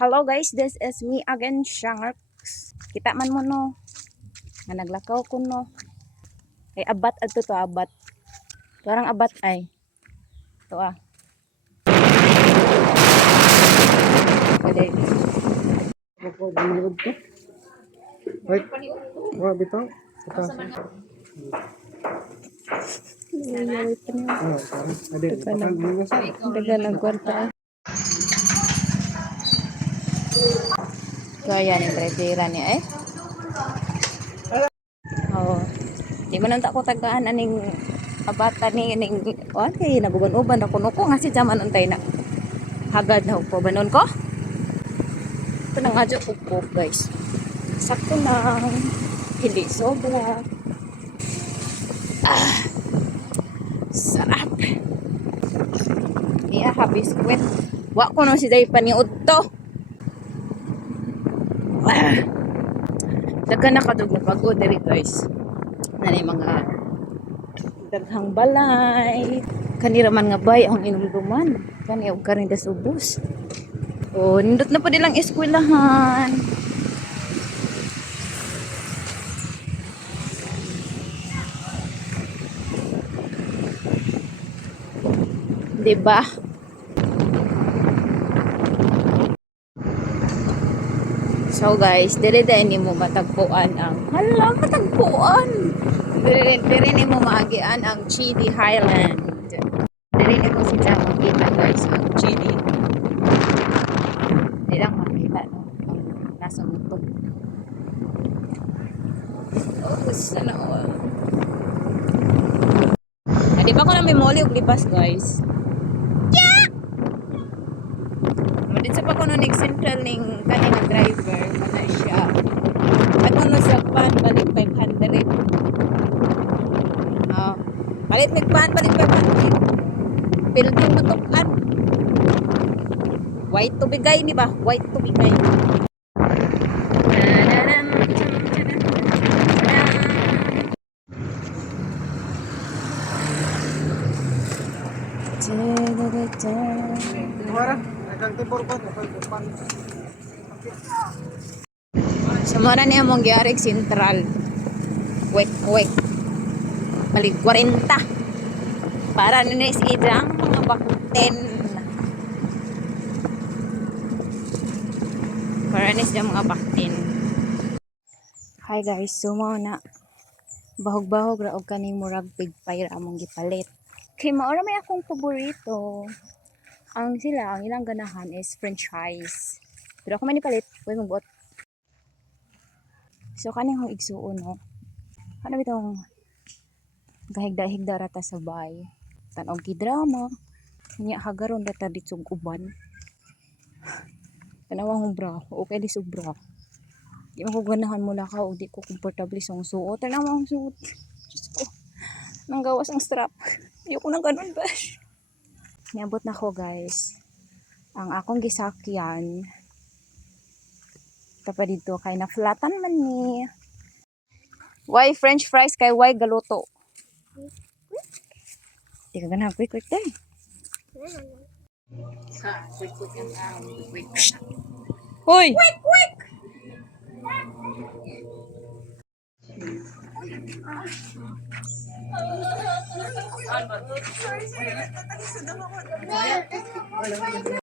Hello guys, this is me again, Shangarks. Kita man mo no, nga naglakaw ko no. Ay abat adto to abat. Parang abat ay. To ah. Pwede. Ako, bumilibad ko. Wait, wala bitaw. Ito. Dagan ang kwarta. Kaya ni tretira niya eh. Oo. Di man nang ko tagaan aning abata ni ning wan kay naguban-uban ako no ko nga si jaman untay na. Hagad na ko banon ko. Ito na nga dyan upop guys. Sakto lang. Hindi sobra. Ah. Sarap. Iya habis kwet. Wa ko no si day paniud to. Ah. Dagan na kadug na pagod diri guys. Nanay mga daghang balay. Kanira man nga bay ang inumduman. Kani og kanin da subos. Oh, nindot na pa nilang eskwelahan. Diba? So guys, dili ni mo matagpuan ang hala matagpuan. Dili ni mo maagian ang Chidi Highland. Dili ni mo sila makita guys ang Chidi. Di lang makita no ang nasa mutok. Oh, sana all. Di ba ko na may moli og lipas guys? Madit sa pa ko nung central ning kanina driver mana siya at ano sa pan balik 500 palit nagpan balik 500 building matukan white to bigay ni ba white to bigay Sumara niya mong giarig sentral. Wek. Balik 40. Para ninis idang mga bakten. Para ninis idang mga bakten. Hi guys, sumaw na. Bahog-bahog ra og kaning murag big fire among gipalit. Kay maora may akong paborito. Ang ilang ganahan is french fries. Pero ako man ipalit, huwag magbot. So kaning hong igsuon no. Ano bitong gahigda-higda rata sa bay. Tan-og drama. Nya hagaron data ditsog uban. Tanawa hong bra, okay di sobra. Di man ko ganahan mo lakaw, di ko komportable sa suot. Tanawa hong suot. Diyos ko. Nang gawas ang strap. Ayoko na ganun ba? Niabot na ko guys. Ang akong gisakyan. Tapos dito kay na-flatan man ni. Why french fries kay why galuto? Di ka ganahan quick day. Quick ang quick. Hoy! Quick!